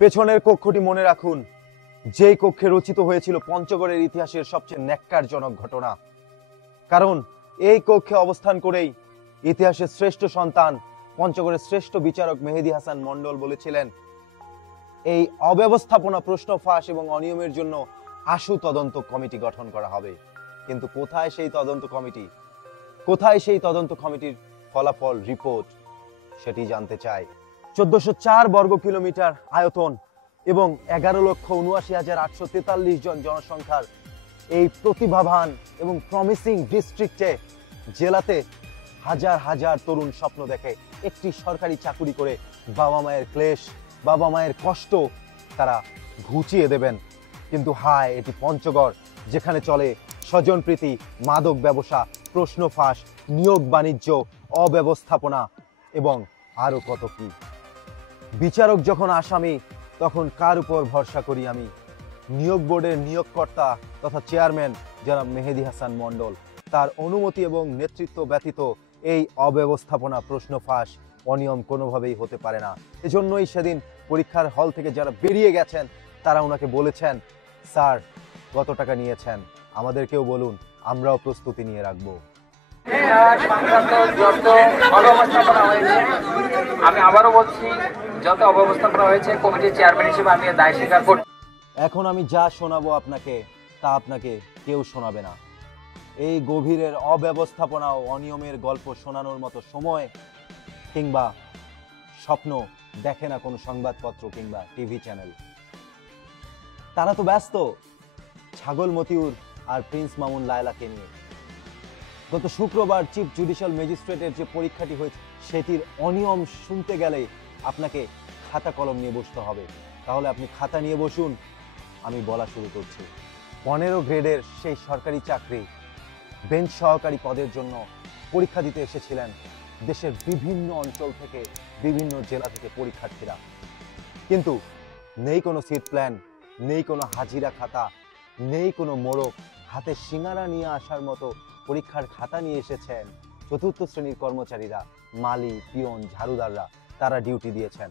পেছনের কক্ষটি মনে রাখুন, যেই কক্ষে রচিত হয়েছিল পঞ্চগড়ের ইতিহাসের সবচেয়ে ন্যাক্কারজনক ঘটনা। কারণ এই কক্ষে অবস্থান করেই ইতিহাসের শ্রেষ্ঠ সন্তান, পঞ্চগড়ের শ্রেষ্ঠ বিচারক মেহেদী হাসান মন্ডল বলেছিলেন, এই অব্যবস্থাপনা, প্রশ্ন ফাঁস এবং অনিয়মের জন্য আশু তদন্ত কমিটি গঠন করা হবে। কিন্তু কোথায় সেই তদন্ত কমিটি? কোথায় সেই তদন্ত কমিটির ফলাফল, রিপোর্ট? সেটি জানতে চাই। 1404 বর্গ কিলোমিটার আয়তন এবং 11,79,843 জন জনসংখ্যার এই প্রতিভাবান এবং প্রমিসিং ডিস্ট্রিক্টে, জেলাতে হাজার হাজার তরুণ স্বপ্ন দেখে একটি সরকারি চাকুরি করে বাবা মায়ের ক্লেশ, বাবা মায়ের কষ্ট তারা ঘুচিয়ে দেবেন। কিন্তু হায়, এটি পঞ্চগড়, যেখানে চলে স্বজনপ্রীতি, মাদক ব্যবসা, প্রশ্ন ফাঁস, নিয়োগ বাণিজ্য, অব্যবস্থাপনা এবং আরো কত কি। বিচারক যখন আসামি, তখন কার উপর ভরসা করি আমি? নিয়োগ বোর্ডের নিয়োগকর্তা তথা চেয়ারম্যান জনাব মেহেদী হাসান মন্ডল, তার অনুমতি এবং নেতৃত্ব ব্যতীত এই অব্যবস্থাপনা, প্রশ্ন ফাঁস, অনিয়ম কোনোভাবেই হতে পারে না। এজন্যই সেদিন পরীক্ষার হল থেকে যারা বেরিয়ে গেছেন, তারা ওনাকে বলেছেন, স্যার কত টাকা নিয়েছেন, আমাদেরকেও বলুন, আমরাও প্রস্তুতি নিয়ে রাখবো। আমি আবারও বলছি, যত অব্যবস্থাপনা হয়েছে কমিটির চেয়ারম্যান হিসেবে আমি দায় স্বীকার করছি। এখন আমি যা শোনাবো আপনাকে, তা আপনাকে কেউ শোনাবে না। এই গভীরের অব্যবস্থাপনা ও অনিয়মের গল্প শোনানোর মতো সময় কিংবা স্বপ্ন দেখে না কোনো সংবাদপত্র কিংবা টিভি চ্যানেল। তারা তো ব্যস্ত ছাগল মতিউর আর প্রিন্স মামুন লায়লাকে নিয়ে। গত শুক্রবার চিফ জুডিশিয়াল ম্যাজিস্ট্রেটের যে পরীক্ষাটি হয়েছে, সেটির অনিয়ম শুনতে গেলে আপনাকে খাতা কলম নিয়ে বসতে হবে। তাহলে আপনি খাতা নিয়ে বসুন, আমি বলা শুরু করছি। 15 গ্রেডের সেই সরকারি চাকরি, বেঞ্চ সহকারী পদের জন্য পরীক্ষা দিতে এসেছিলেন দেশের বিভিন্ন অঞ্চল থেকে, বিভিন্ন জেলা থেকে পরীক্ষার্থীরা। কিন্তু নেই কোনো সিট প্ল্যান, নেই কোনো হাজিরা খাতা, নেই কোনো মোড়ক। হাতে সিঙ্গারা নিয়ে আসার মতো পরীক্ষার খাতা নিয়ে এসেছেন চতুর্থ শ্রেণীর কর্মচারীরা, মালি, পিয়ন, ঝাড়ুদাররা। তারা ডিউটি দিয়েছেন।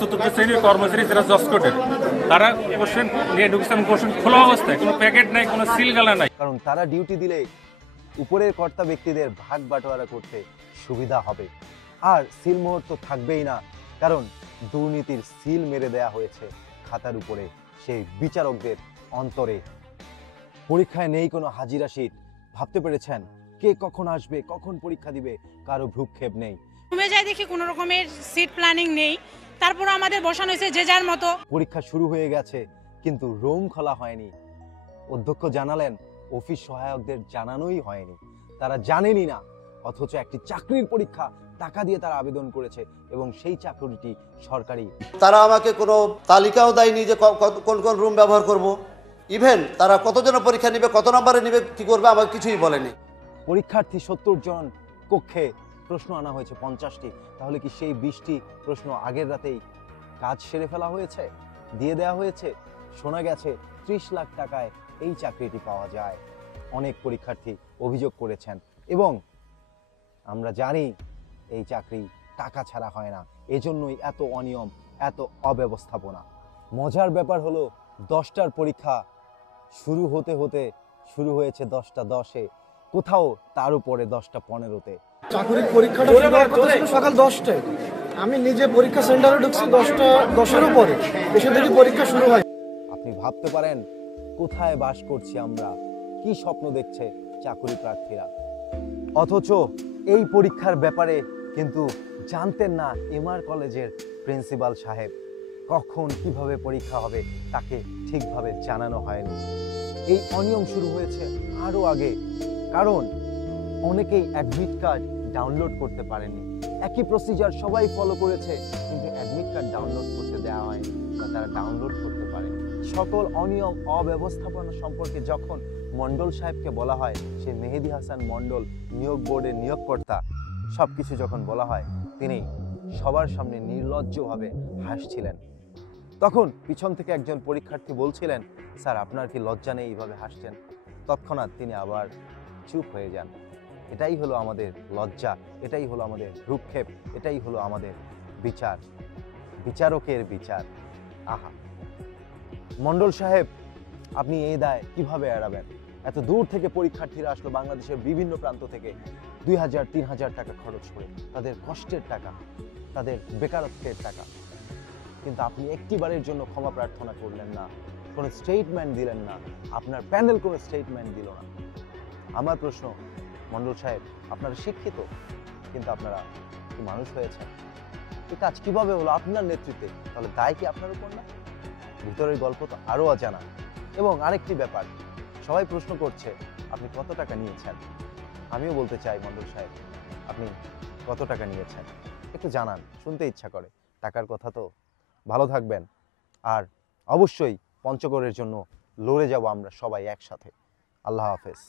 চতুর্থ শ্রেণীর কর্মচারী যারা জজ কোর্টের, তারা কোশ্চেন নিয়ে ঢুকছেন, কোশ্চেন খোলা অবস্থায়, কোনো প্যাকেট নাই, কোনো সিলগালা নাই। কারণ তারা ডিউটি দিলে উপরের কর্তা ব্যক্তিদের ভাগ বাটোয়ারা করতে সুবিধা হবে। আর সিলমোহর তো থাকবেই না, কারণ দুর্নীতির সিল মেরে দেয়া হয়েছে খাতার উপরে, সেই বিচারকদের অন্তরে। পরীক্ষায় নেই কোনো হাজিরা শীট। ভাবতে পেরেছেন কে কখন আসবে, কখন পরীক্ষা দিবে, কারো ভ্রুক্ষেপ নেই। রুমে যাই দেখি কোনো রকমের সিট প্ল্যানিং নেই, তারপর আমাদের বসানো হয়েছে যে যার মতো। পরীক্ষা শুরু হয়ে গেছে কিন্তু রুম খোলা হয়নি। অধ্যক্ষ জানালেন অফিস সহায়কদের জানানোই হয়নি, তারা জানেনই না। অথচ একটি চাকরির পরীক্ষা, টাকা দিয়ে তারা আবেদন করেছে এবং সেই চাকরিটি সরকারি। তারা আমাকে কোনো তালিকাও দেয়নি যে কোন কোন রুম ব্যবহার করব। ইভেন তারা কতজনের পরীক্ষা নেবে, কত নম্বরে নেবে, কি করবে, আমাকে কিছুই বলেনি। পরীক্ষার্থী 70 জন, কক্ষে প্রশ্ন আনা হয়েছে 50টি। তাহলে কি সেই 20টি প্রশ্ন আগের রাতেই কাজ সেরে ফেলা হয়েছে, দিয়ে দেওয়া হয়েছে? শোনা গেছে 30 লাখ টাকায় এই চাকরিটি পাওয়া যায়। অনেক পরীক্ষার্থী অভিযোগ করেছেন এবং আমরা জানি এই চাকরি টাকা ছাড়া হয় না। এজন্যই এত অনিয়ম, এত অব্যবস্থাপনা। মজার ব্যাপার হলো 10টার পরীক্ষা শুরু হতে হতে শুরু হয়েছে 10টা 10-এ, কোথাও তার উপরে 10টা 15-তে। চাকরির পরীক্ষাটা ছিল সকাল 10টায়। আমি নিজে পরীক্ষা সেন্টারে ঢুকছি 10টা 10-এর উপরে, এসে দেখি পরীক্ষা শুরু হয়। আপনি ভাবতে পারেন কোথায় বাস করছি আমরা, কি স্বপ্ন দেখছে চাকরি প্রার্থীরা। অথচ এই পরীক্ষার ব্যাপারে কিন্তু জানতেন না এমআর কলেজের প্রিন্সিপাল সাহেব। কখন কিভাবে পরীক্ষা হবে তাকে ঠিকভাবে জানানো হয়নি। এই অনিয়ম শুরু হয়েছে আরো আগে, কারণ অনেকেই অ্যাডমিট কার্ড ডাউনলোড করতে পারেনি। একই প্রসিজার সবাই ফলো করেছে, কিন্তু অ্যাডমিট কার্ড ডাউনলোড করতে দেওয়া হয়নি বা তারা ডাউনলোড করতে পারেনি। সকল অনিয়ম, অব্যবস্থাপনা সম্পর্কে যখন মন্ডল সাহেবকে বলা হয়, সে মেহেদী হাসান মন্ডল নিয়োগ বোর্ডের নিয়োগকর্তা, সবকিছু যখন বলা হয়, তিনি সবার সামনে নির্লজ্জভাবে হাসছিলেন। তখন পিছন থেকে একজন পরীক্ষার্থী বলছিলেন, স্যার আপনার কি লজ্জা নেই এইভাবে হাসছেন? তৎক্ষণাৎ তিনি আবার চুপ হয়ে যান। এটাই হলো আমাদের লজ্জা, এটাই হলো আমাদের ভ্রুক্ষেপ, এটাই হলো আমাদের বিচার, বিচারকের বিচার। আহা, মণ্ডল সাহেব, আপনি এই দায় কিভাবে এড়াবেন? এত দূর থেকে পরীক্ষার্থীরা আসলো বাংলাদেশের বিভিন্ন প্রান্ত থেকে 2000-3000 টাকা খরচ করে, তাদের কষ্টের টাকা, তাদের বেকারত্বের টাকা, কিন্তু আপনি একটিবারের জন্য ক্ষমা প্রার্থনা করলেন না, কোনো স্টেটমেন্ট দিলেন না, আপনার প্যানেল কোনো স্টেটমেন্ট দিল না। আমার প্রশ্ন, মণ্ডল সাহেব, আপনারা শিক্ষিত, কিন্তু আপনারা কি মানুষ হয়েছেন? এই কাজ কিভাবে হলো আপনার নেতৃত্বে? তাহলে দায় কি আপনার উপর না? ভিতরের গল্প তো আরও অজানা। এবং আরেকটি ব্যাপার, সবাই প্রশ্ন করছে আপনি কত টাকা নিয়েছেন। আমিও বলতে চাই মণ্ডল সাহেব, আপনি কত টাকা নিয়েছেন একটু জানান, শুনতে ইচ্ছা করে। টাকার কথা তো। ভালো থাকবেন, আর অবশ্যই পঞ্চগড়ের জন্য লড়ে যাব আমরা সবাই একসাথে। আল্লাহ হাফেজ।